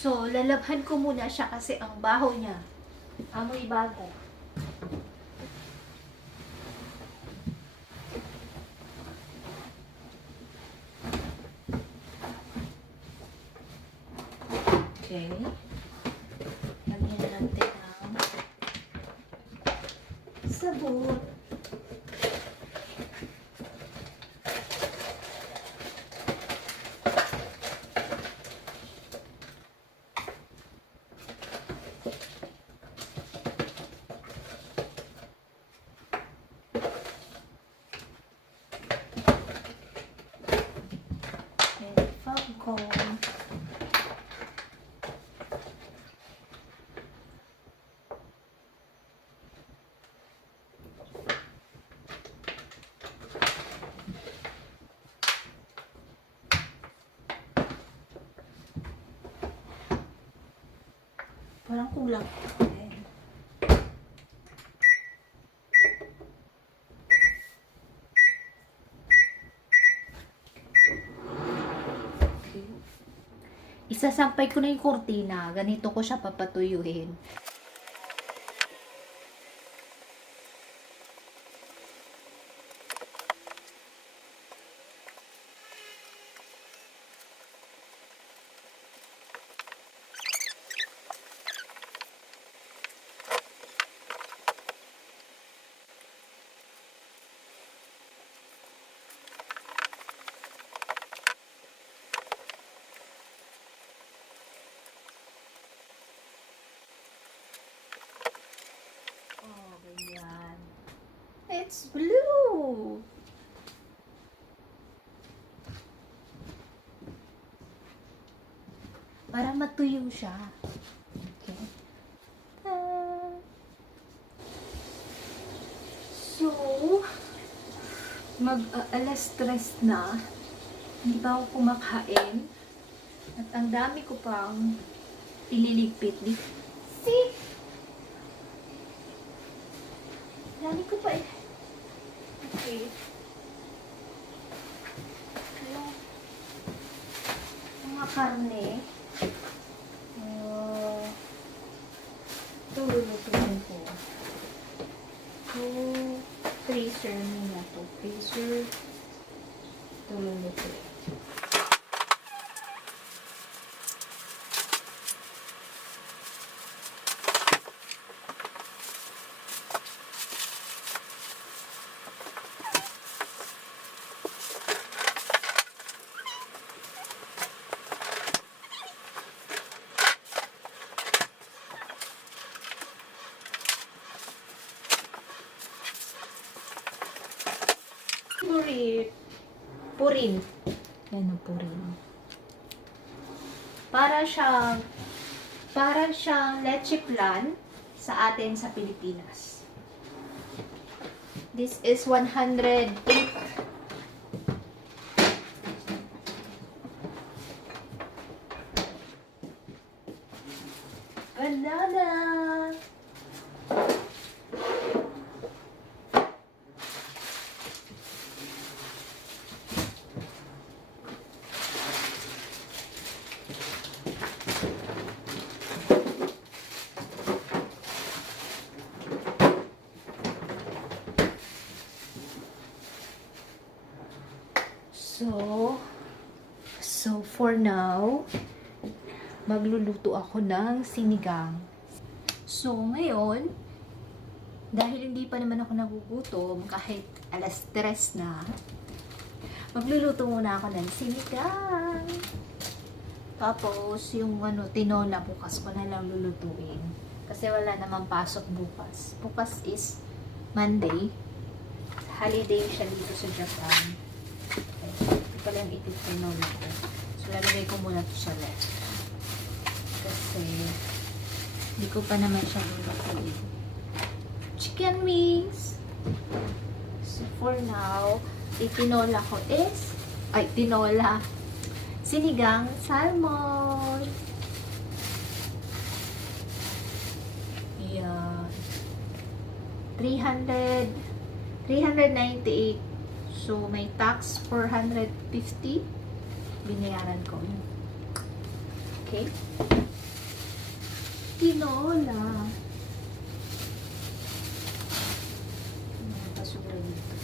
So, lalabhan ko muna siya kasi ang baho niya. Amoy bago. Okay. Lagyan natin ang sabon. And Falcon. Parang kulang. Okay. Isasampay ko na yung kurtina. Ganito ko siya papatuyuhin. Oh, ganyan. It's blue! Para matuyo siya. Okay. So, mag-alas 3 na. Hindi pa ako kumakain. At ang dami ko pang ililigpit. See? Dami ko pa eh. Okay. Mga karne. Ito lulutuin ko. Freezer muna to. Freezer. Ito lulutuin. Purin. Yan ang purin. Para siyang leche flan sa atin sa Pilipinas. This is 108. Banana. So for now, magluluto ako ng sinigang. So ngayon, dahil hindi pa naman ako nagugutom kahit alas 3 na, magluluto muna ako ng sinigang. Tapos yung tinola bukas ko na lang lulutuin. Kasi wala namang pasok bukas. Bukas is Monday. Holiday siya dito sa Japan. Okay. Ito pala yung tinola ko. So lalagay ko muna ito sa ref. Kasi hindi ko pa naman siya lulutuin. Chicken wings. So for now, itinola ko is sinigang salmon. Ayan. 398. So, may tax 450. Binayaran ko. Okay? Tinola. Mga basura dito.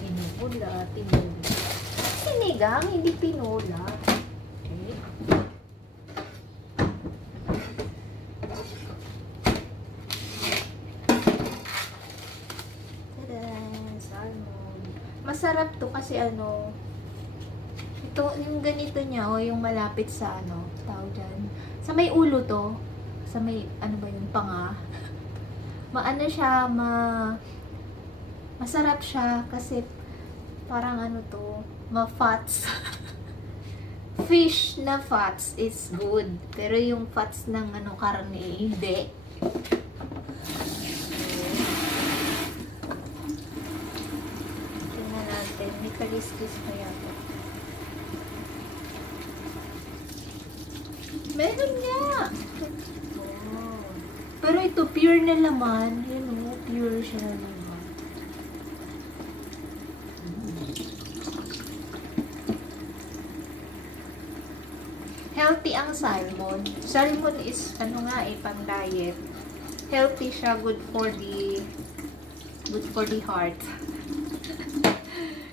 Tinola, tinola. Sinigang, hindi tinola. Okay. Tada! Salmon. Masarap to kasi ano, ito, yung ganito niya, o yung malapit sa ano, tawag dyan. Sa may ulo to, sa may, ano ba yung panga. Maano siya, masarap siya kasi parang ano to, ma-fats. Fish na fats is good. Pero yung fats ng ano, karne, hindi. Tingnan natin. May kaliskis pa yata. Meron nga! Oh. Pero ito, pure na laman. Yun o, pure siya na laman. Healthy ang salmon. Salmon is, ano nga pang diet. Healthy siya, good for the heart.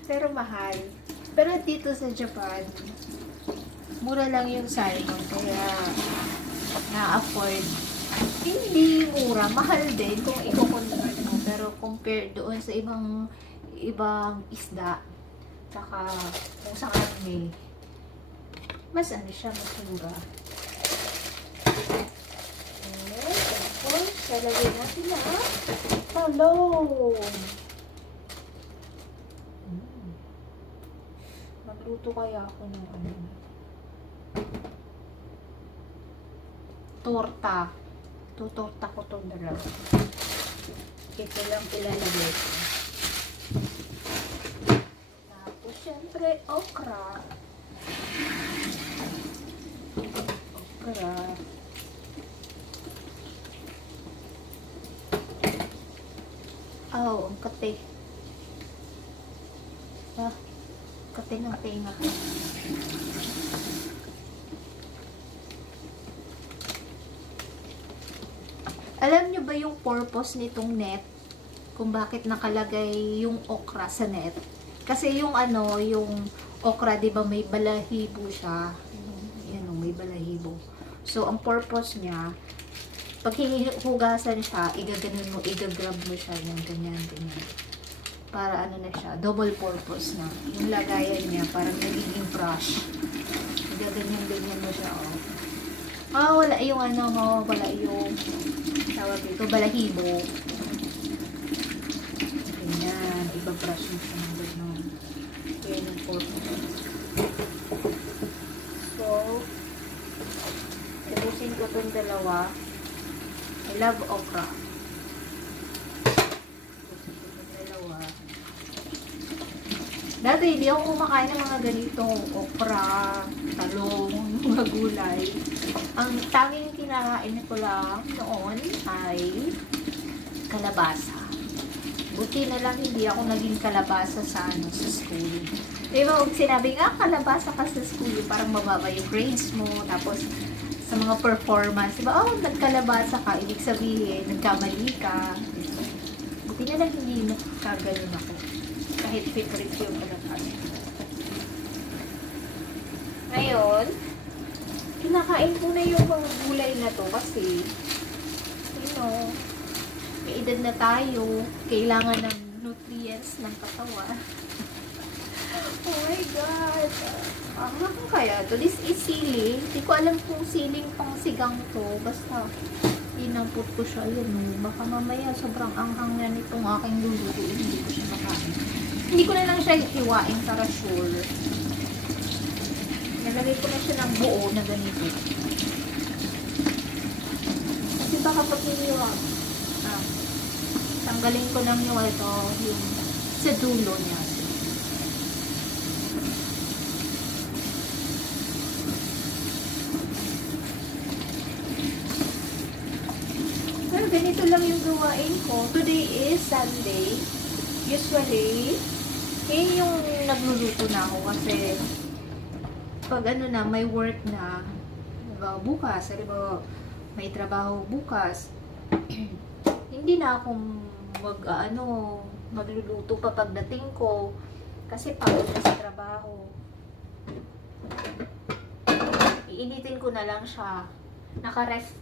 Pero mahal. Pero dito sa Japan, mura lang yung salmon, kaya na-afford. Hindi mura, mahal din kung i-convert mo. Pero compare doon sa ibang isda, saka kung sa karne, mas ano siya, mas mura. Okay, tapos, lalagay natin na talong. Magluto kaya ako ng ano, torta. Tutorta ko itong dalawa. Ito lang ilalagay ko. Tapos, syempre, okra. Okra. Oh, ang kate. Ah, kate ng tenga ko. Alam nyo ba yung purpose nitong net? Kung bakit nakalagay yung okra sa net? Kasi yung ano, yung okra, di ba may balahibo siya? Yan o, may balahibo. So, ang purpose niya, pag hinugasan siya, igaganon mo, igagrab mo siya, yung ganyan, ganyan. Para ano na siya, double purpose na. Yung lagayan niya, parang nagiging brush. Igaganyan-ganyan mo siya, oh. Wala yung ano, mawawala yung tawag dito, balahibo. Ganyan, iba-brush mo siya ng gano'n. Yan yung purpose. So, ibusin ko itong dalawa. I love okra. Ibusin ko itong dalawa. Dati, hindi ako kumakain ng mga ganito. Okra, talong, mga gulay. Ang tanging kinakain ko lang noon ay kalabasa. Buti na lang hindi ako naging kalabasa sa school. Diba, kung sinabi nga kalabasa ka sa school, parang mababa yung grades mo, tapos sa mga performance, diba, nagkalabasa ka, ibig sabihin, nagkamali ka. Buti na lang hindi nakaganon ako. Kahit favorite yung kalabasa. Ngayon, kinakain ko na yung mga gulay na to kasi, may edad na tayo, kailangan ng nutrients ng katawan. Oh my God! Ano kaya to? This is siling. Hindi ko alam kung siling pang sigang to. Basta, inamput ko siya. Yun, baka mamaya sobrang anghang na nitong aking lulutuin. Hindi ko siya makain. Hindi ko na lang siya hiwain para sure. Nalagay ko na siya ng buo na ganito. Kasi baka pag hiniwa, tanggalin ko lang yung ito, yung sa dulo niya. Pero ganito lang yung gawain ko. Today is Sunday. Usually, Eh, yung nagluluto na ako kasi pag ano na, may work na, diba, bukas, diba, may trabaho bukas, hindi na ako magluluto pa pagdating ko kasi pagod na sa trabaho. Iinitin ko na lang siya. Naka-ref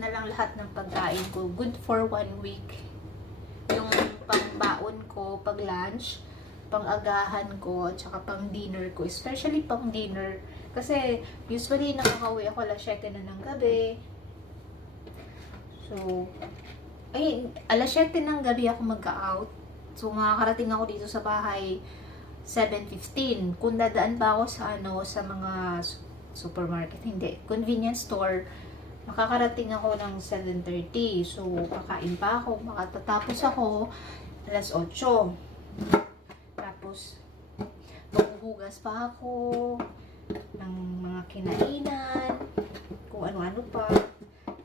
na lang lahat ng pagkain ko. Good for 1 week. Yung pangbaon ko, pag lunch, pang-agahan ko, at saka pang-dinner ko. Especially pang-dinner. Kasi, usually, nakakauwi ako alas 7 na ng gabi. So, alas 7 ng gabi ako mag-out. So, makakarating ako dito sa bahay 7:15. Kung dadaan pa ako sa mga supermarket, hindi, convenience store, makakarating ako ng 7:30. So, kakain pa ako, makatatapos ako alas 8. Tapos, maghuhugas pa ako ng mga kinainan, kung ano-ano pa.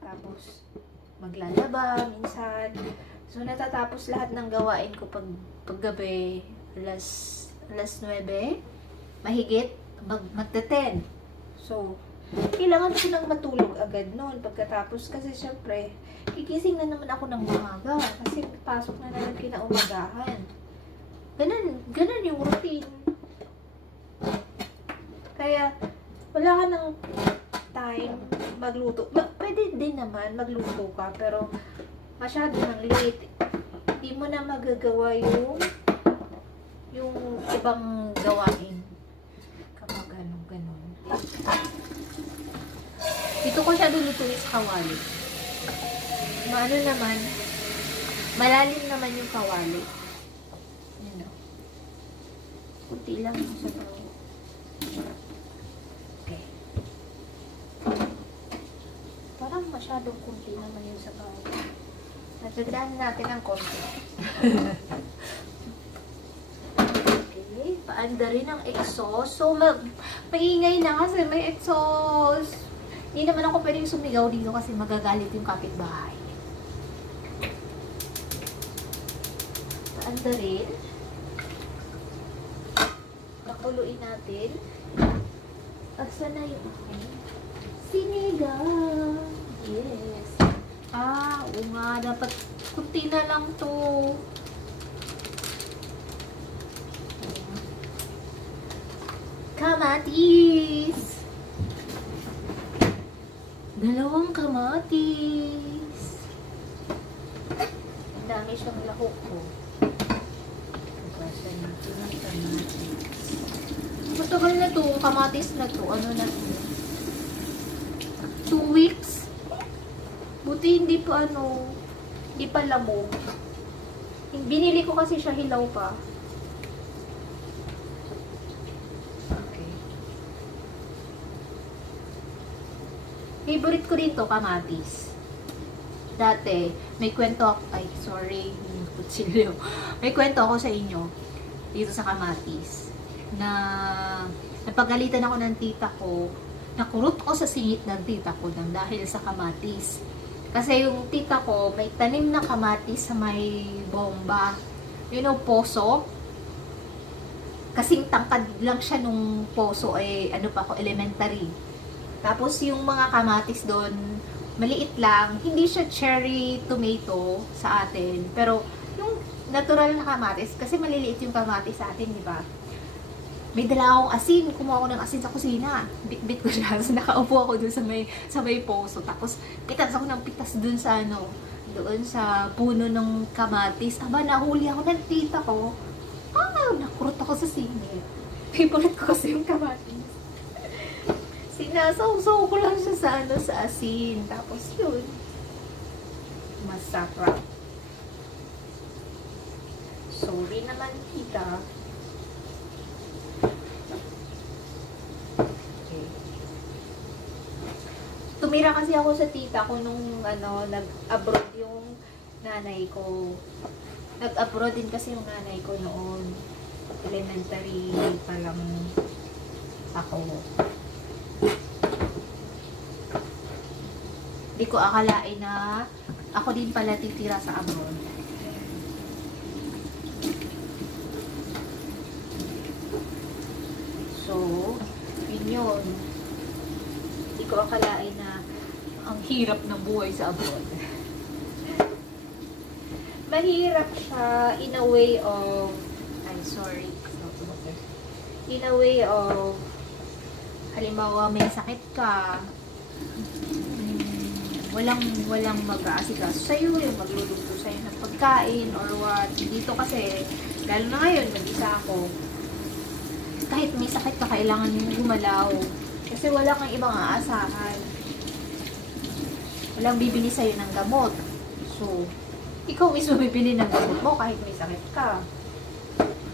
Tapos, maglalaba minsan. So, natatapos lahat ng gawain ko paggabi, alas 9, mahigit, magte-10. So, kailangan ko nang matulog agad noon pagkatapos kasi syempre, kigising na naman ako ng maaga kasi pasok na naman kinaumagahan. Ganun yung routine. Kaya, wala ka ng time magluto. Pwede din naman magluto ka, pero masyado nang late. Hindi mo na magagawa yung ibang gawain. Kapag ganun. Dito ko siya lulutuin sa kawali. Maano naman, malalim naman yung kawali. Yan o. Kunti lang yung sabaw. Okay. Parang masyadong kunti naman yung sabaw. Natagdahan natin ang konti. Okay. Paanda rin ang exhaust. So, maingay na kasi may exhaust. Hindi naman ako pwedeng sumigaw dito kasi magagalit yung kapitbahay. Paanda rin. Pakuluin natin. Asa na yung sinigang. Yes. Oo nga. Dapat kunti na lang to. Kamatis. 2 kamatis. Ang dami siyang lahok ko. Pagkasan natin ang kamatis. Matagal na to, kamatis na to. Ano na to? 2 weeks. Buti hindi pa hindi pa lamog. Binili ko kasi siya hilaw pa. Okay. Favorite ko rin to, kamatis. Dati, may kwento ako, kutsilyo. May kwento ako sa inyo dito sa kamatis na napagalitan ako ng tita ko, nakurot ko sa singit ng tita ko dahil sa kamatis. Kasi yung tita ko, may tanim na kamatis sa may bomba. You know, poso. Kasing tangkad lang siya nung poso, elementary. Tapos yung mga kamatis doon, maliit lang. Hindi siya cherry tomato sa atin. Pero yung natural na kamatis, kasi maliliit yung kamatis sa atin, di ba? May dala akong asin. Kumuha ako ng asin sa kusina. Bit-bit ko siya. So, nakaupo ako dun sa may poso. Tapos, pitas ako ng pitas dun sa doon sa puno ng kamatis. Aba, nahuli ako ng tita ko. Nakurot ako sa singit. Favorite ko kasi yung kamatis. Sinasaw-saw ko lang siya sa asin. Tapos yun. Masarap. Sorry naman, tita. Tumira kasi ako sa tita ko nung nag-abroad yung nanay ko. Nag-abroad din kasi yung nanay ko noon. Elementary pa lang ako. Hindi ko akalain na ako din pala titira sa abroad. ngayon. Hindi ko akalain na ang hirap ng buhay sa abroad. Mahirap siya in a way of, I'm sorry, in a way of, halimbawa may sakit ka, walang mag-aasikaso sa'yo, yung magluluto sa'yo ng pagkain or what. Dito kasi, lalo na ngayon, mag-isa ako, kahit may sakit ka, kailangan mong gumalaw. Kasi wala kang ibang aasahan. Walang bibili sa'yo ng gamot. So, ikaw mismo bibili ng gamot mo kahit may sakit ka.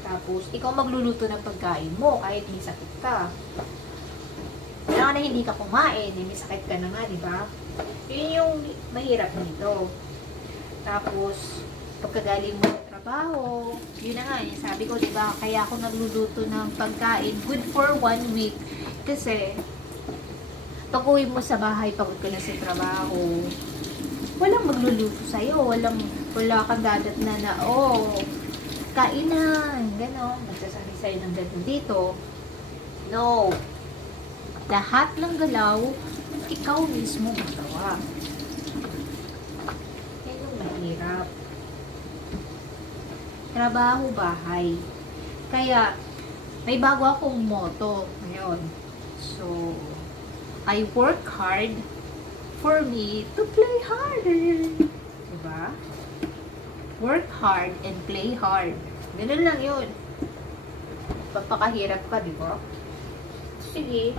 Tapos, ikaw magluluto ng pagkain mo kahit may sakit ka. Kailangan na hindi ka kumain, may sakit ka na nga, di ba? Yun yung mahirap nito. Tapos, pagkagaling mo sa trabaho, yun na nga, yung sabi ko, di ba, kaya ako nagluluto ng pagkain good for 1 week. Kasi, pag uwi mo sa bahay, pagod ka na sa trabaho, walang magluluto sa'yo, wala kang dadat na, oh, kain na, gano'n, nagsasabi sa'yo ng dadat dito. No. Lahat ng galaw, ikaw mismo magawa. Yan yung mahirap. Trabaho, bahay. Kaya, may bago akong motto ngayon. So, I work hard for me to play harder. Diba? Work hard and play hard. Ganun lang yun. Papakahirap ka, diba? Sige.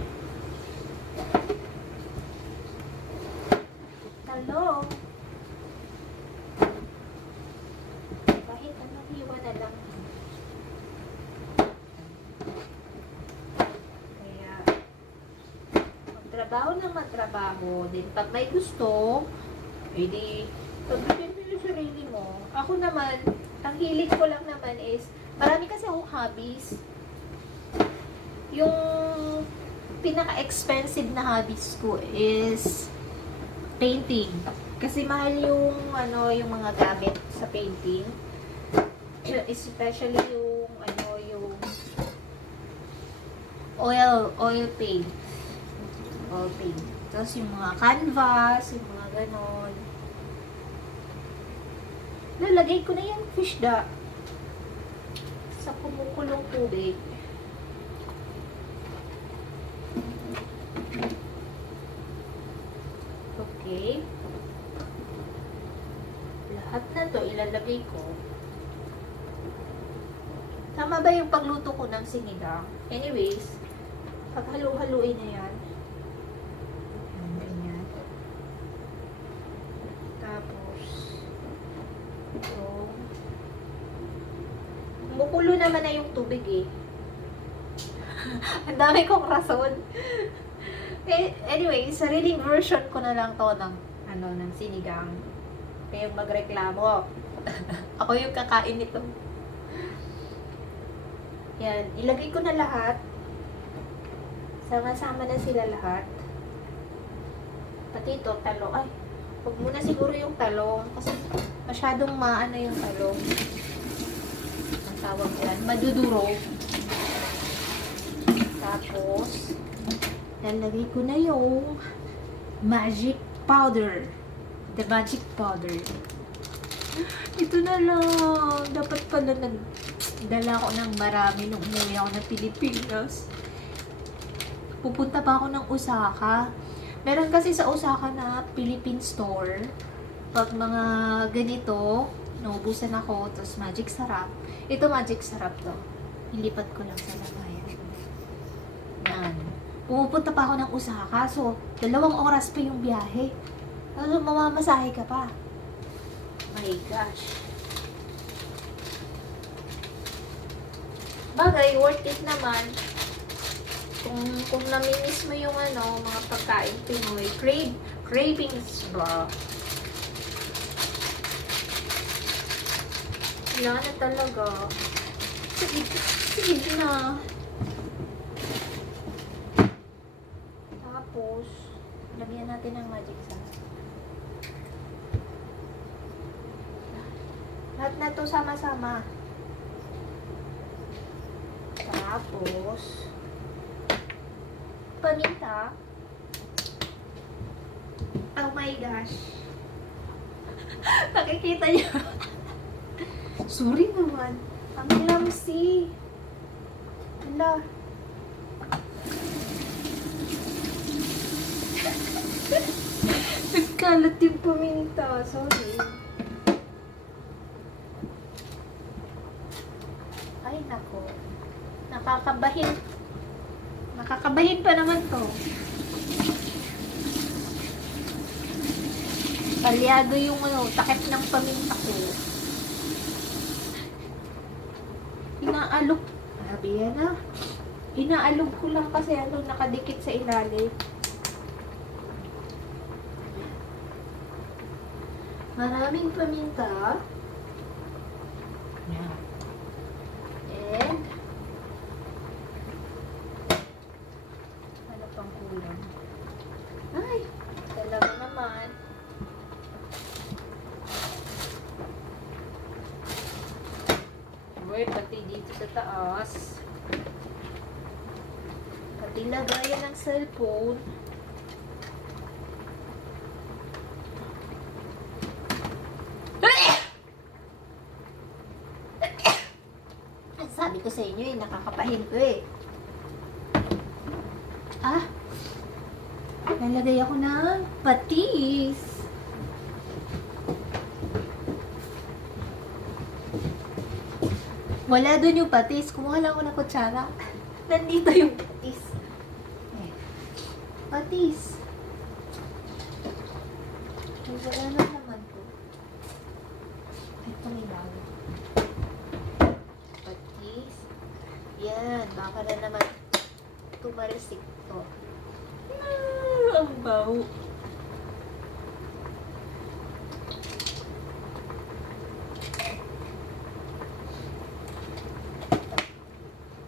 Hello? Kahit anong hiwa na lang. Kaya, magtrabaho ng magtrabaho. Din pag may gusto, edi, pagbigyan mo yung sarili mo. Ako naman, ang hilig ko lang naman is, marami kasi akong hobbies. Yung pinaka-expensive na hobbies ko is painting. Kasi mahal yung yung mga gamit sa painting. Especially yung yung oil paint. Oil paint. Tapos yung mga canvas, yung mga ganon. Lalagay ko na yung fish da sa kumukulong tubig. Okay. Lahat na to ilalagay ko. Tama ba yung pagluto ko ng sinigang? Anyways, paghalu-haluin na yan. Ganyan. Tapos, ito. Kumukulo naman na yung tubig eh. Ang dami kong rason. Anyway, sariling version ko na lang to ng ng sinigang. Kaya magreklamo. Ako yung kakain nito. Yan, ilagay ko na lahat. Sama-sama na sila lahat. Pati ito, talong. Ay, huwag muna siguro yung talong. Kasi masyadong maano yung talong. Ang tawag yan, maduduro. Tapos, lalagay ko na yung magic powder. The magic powder. Ito na lang. Dapat pala nagdala ko ng marami nung umuwi ako ng Pilipinas. Pupunta pa ako ng Osaka. Meron kasi sa Osaka na Philippine store. Pag mga ganito, naubusan ako, tapos magic sarap. Ito magic sarap to. Ilipat ko lang sa lagayan. Yan. Pumupunta pa ako ng Osaka. So, 2 oras pa yung biyahe. Ano, mamamasahe ka pa. My gosh. Bagay, worth it naman. Kung namimiss mo yung mga pagkain Pinoy, cravings ba? Wala na talaga. Sige na. Tapos, lagyan natin ng magic sauce. Lahat na to sama-sama. Tapos, paminta. Oh my gosh. Nakikita niyo? Sorry naman. Ang lamsi. Hala. Nagkalat yung paminta. Sorry. Ay, nako. Nakakabahin. Nakakabahin pa naman to. Palyado yung takip ng paminta ko. Inaalog. Sabi yan na. Inaalog ko lang kasi nakadikit sa ilalim. Maraming paminta. Yan. And ano pang kulang? Ay, talaga naman. Uy, pati dito sa taas. Pati lagayan ng cellphone. Sabi ko sa inyo nakakapahin ko Lalagay ako ng patis. Wala doon yung patis. Kumuha lang ako ng kutsara. Nandito yung patis. Patis. Wala na naman ko. Ito may bago. Yan, baka na naman tumarisik to. Ang baho.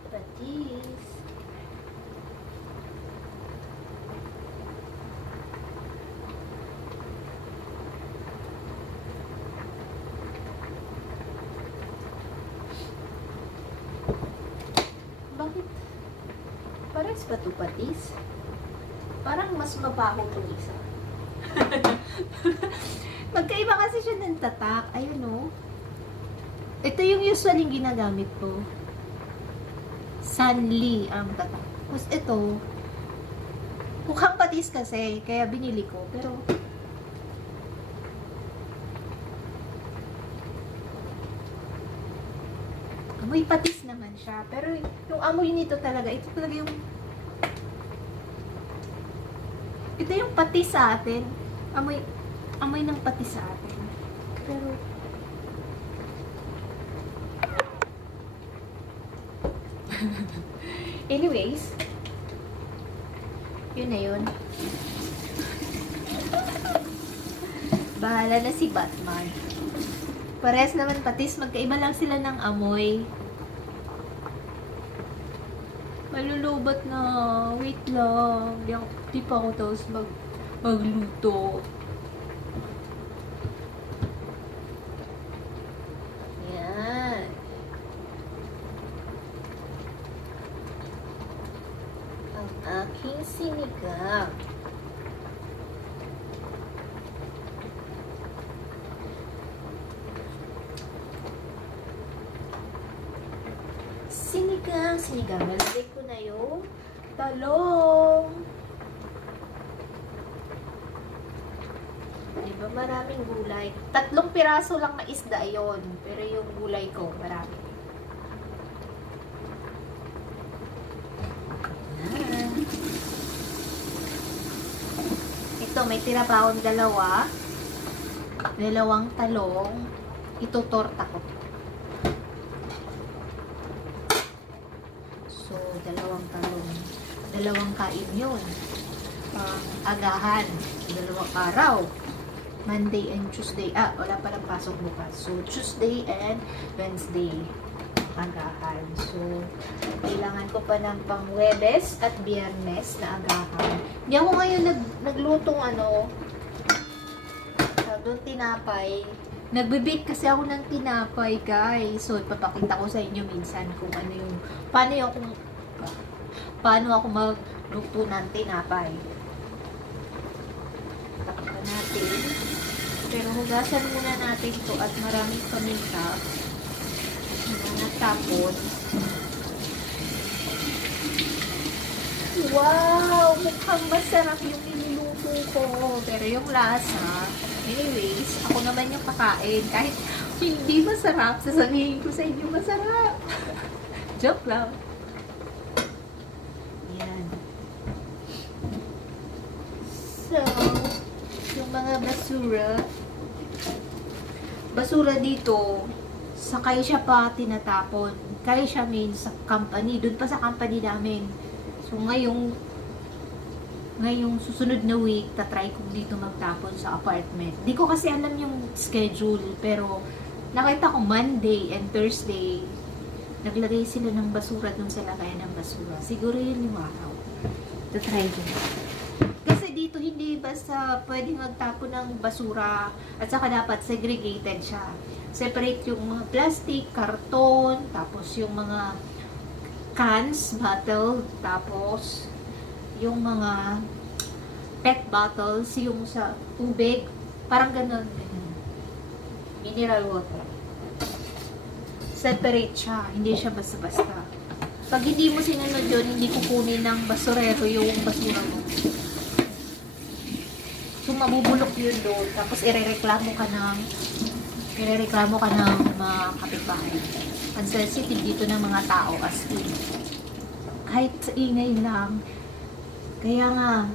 Patis. Bakit? Pares ba ito patis? Parang mas mabaho itong isa. Magkaiba kasi siya ng tatak. Ayun o. Ito yung usually ginagamit ko. Sanli ang tatak. Tapos ito, mukhang patis kasi, kaya binili ko. Pero, amoy patis naman siya. Pero yung amoy nito talaga, ito talaga yung patis sa atin. Amoy ng patis sa atin. Pero anyways, yun na yun. Bahala na si Batman. Parehas naman patis, magkaiba lang sila ng amoy. Malulubat na. Wait lang. Di pa ako tapos magluto. Yan. Ang aking sinigang. Sinigang. Nalagay ko na yung talong. Diba maraming gulay? 3 piraso lang na isda yon. Pero yung gulay ko, marami. Ito, may tira pa akong dalawang talong. Itutorta ko. So, 2 talong. 2 kain yun. Agahan. 2 araw. Monday and Tuesday. Wala palang pasok bukas. So, Tuesday and Wednesday. Agahan. So, kailangan ko pa ng pang-Webes at Biyernes na agahan. Hindi ako ngayon naglutong doon tinapay. Nagbe-bake kasi ako ng tinapay, guys. So, ipapakita ko sa inyo minsan kung paano ako luto ng tinapay. Takpan natin. Pero hugasan muna natin to at maraming paminta. Natapon. Wow! Mukhang masarap yung niluluto ko. Pero yung lasa, anyways, ako naman yung kakain. Kahit hindi masarap, sasabihin ko sa inyo masarap. Joke lang. Yan. So, yung mga basura dito, sakay siya pa tinatapon. Kaya siya means sa company. Doon pa sa company namin. So, ngayong susunod na week, tatry ko dito magtapon sa apartment. Di ko kasi alam yung schedule, pero nakita ko Monday and Thursday, naglagay sila ng basura dun sa lagayan ng basura. Siguro yun yung araw. Tatry ko. Kasi dito hindi basta pwedeng magtapon ng basura at saka dapat segregated siya. Separate yung mga plastic, karton, tapos yung mga cans, bottle, tapos yung mga pet bottles, yung sa tubig, parang ganun. Mineral water. Separate siya, hindi siya basta-basta. Pag hindi mo sinunod yun, hindi kukunin ng basurero yung basura mo. So, mabubulok yun doon. Tapos, irereklamo ka ng mga kapitbahay. Ang sensitive dito ng mga tao as in. Kahit sa ingay lang. Kaya nga,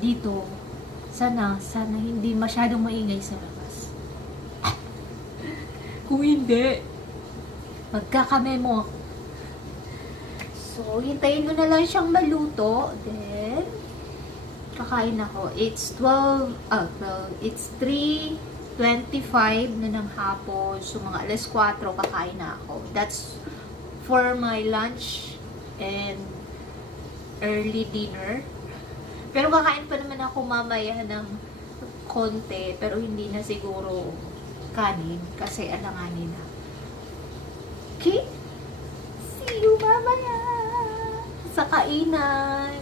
dito, sana hindi masyadong maingay sa labas. Kung hindi, magkakamemo ako. So, hintayin ko na lang siyang maluto. Then, kakain ako. It's 3:25 na ng hapon. So, mga alas 4 kakain na ako. That's for my lunch and early dinner. Pero kakain pa naman ako mamaya ng konti. Pero hindi na siguro kanin. Kasi alanganin na. Okay? See you mamaya sa kainan.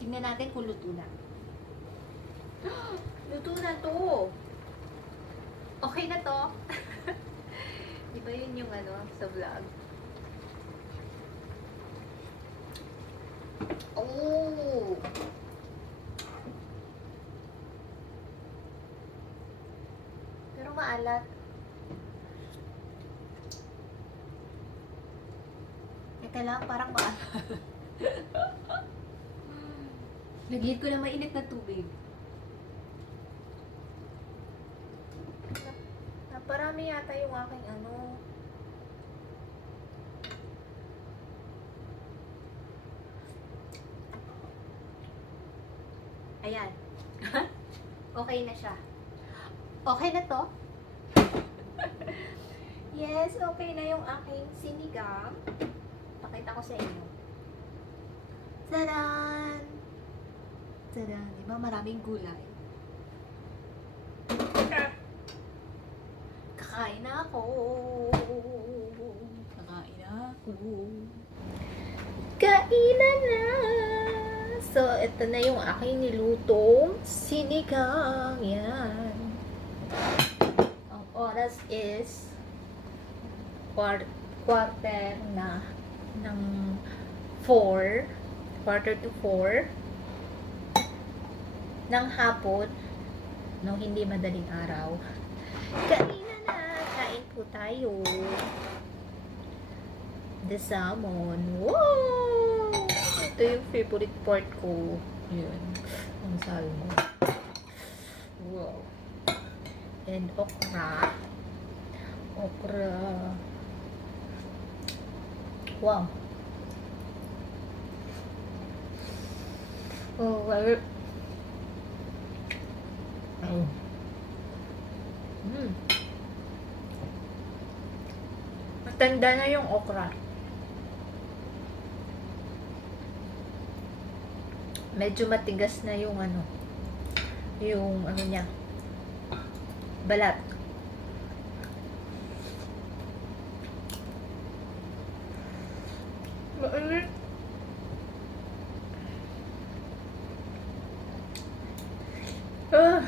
Tingnan natin kung luto na. Luto na to. Okay na to. Di ba yun yung sa vlog? Oh! Pero maalat. Ito lang, parang maalat. Lagyan ko na mainit na tubig. Naparami yata yung aking Ayan. Okay na siya. Okay na to? Yes, okay na yung aking sinigang. Pakita ko sa inyo. Tadan! Tadan! Diba maraming gulay? Kakain na ako! Kakain na ako! Kainan na! So, ito na yung aking nilutong sinigang. Yan. Ang oras is quarter na ng 4. Quarter to 4 ng hapon. No, hindi madaling araw. Kainan na! Kain po tayo. The salmon. Wow! Ito yung favorite part ko. Yun. Ang salmon. Wow. And okra. Okra. Wow. Oh, well. Oh. Matanda na yung okra. Medyo matigas na yung niya, balat. Ah.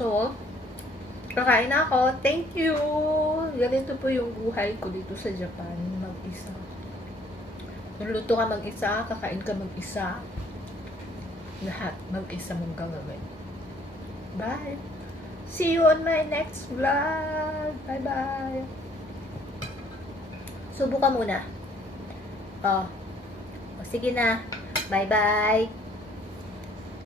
So, kakain na ako. Thank you! Ganito po yung buhay ko dito sa Japan. Mag-isa. Magluluto ka mag-isa, kakain ka mag-isa. Lahat mag-isa mong gagawin. Bye! See you on my next vlog! Bye-bye! Subo ka muna. Oh. O, sige na. Bye-bye!